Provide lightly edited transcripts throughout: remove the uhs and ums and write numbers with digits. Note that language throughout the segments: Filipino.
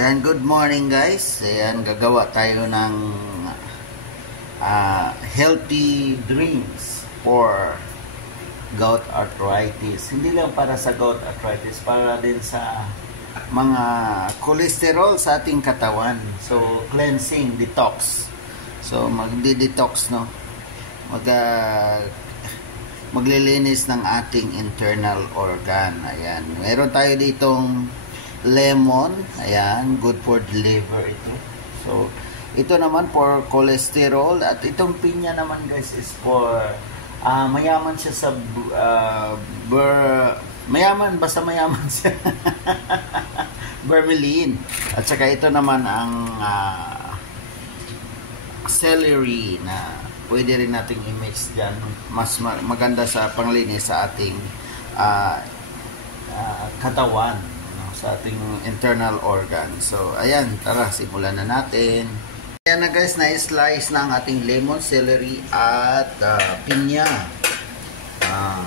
And good morning guys. Ayan, gagawa tayo ng healthy drinks for gout arthritis. Hindi lang para sa gout arthritis, para din sa mga cholesterol sa ating katawan. So, cleansing, detox. So, magdi-detox, no? Maglilinis ng ating internal organ. Ayan. Meron tayo ditong lemon, ayan, good for the liver ito. So, ito naman for cholesterol, at itong pinya naman guys is for mayaman siya sa mayaman, basta mayaman siya. Bromelain. At saka ito naman ang celery na pwede rin nating i-mix dyan. Mas maganda sa panglinis sa ating katawan, sa ating internal organ. So, ayan, tara, simulan na natin. Ayan na guys, na-slice na ang ating lemon, celery, at pinya.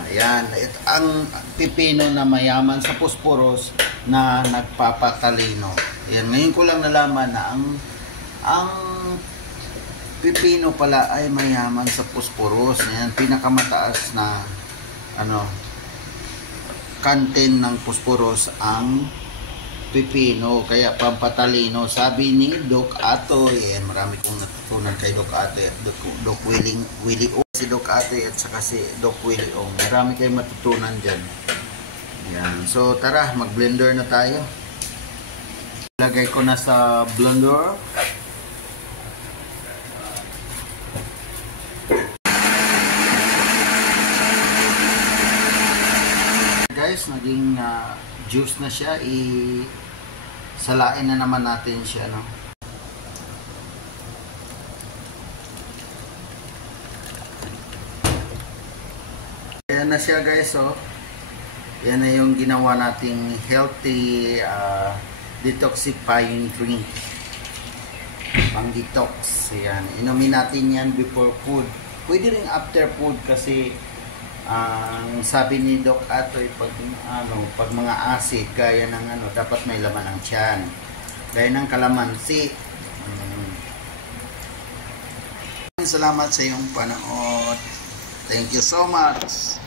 Ayan, ang pipino na mayaman sa phosphorus na nagpapatalino. Ayan, ngayon ko lang nalaman na ang pipino pala ay mayaman sa phosphorus. Ayan, pinakamataas na content ng phosphorus ang pipino, kaya pampatalino. Sabi ni Doc Atoy, yan, marami kong natutunan kay Doc Atoy at Doc Willie O. Si Doc Atoy at saka si Doc Willie O. Marami kayong matutunan dyan. Yan. So tara, mag-blender na tayo. Lagay ko na sa blender. Guys, naging juice na siya. Salain na naman natin siya, no? Ayan na siya guys, oh. Yan na yung ginawa nating healthy detoxifying drink. Pang detox. Ayan. Inumin natin yan before food. Pwede rin after food kasi ang sabi ni Doc Atoy, pag mga acid gaya ng dapat may laman ang tiyan, gaya ng kalamansi. Salamat sa iyong panood. Thank you so much.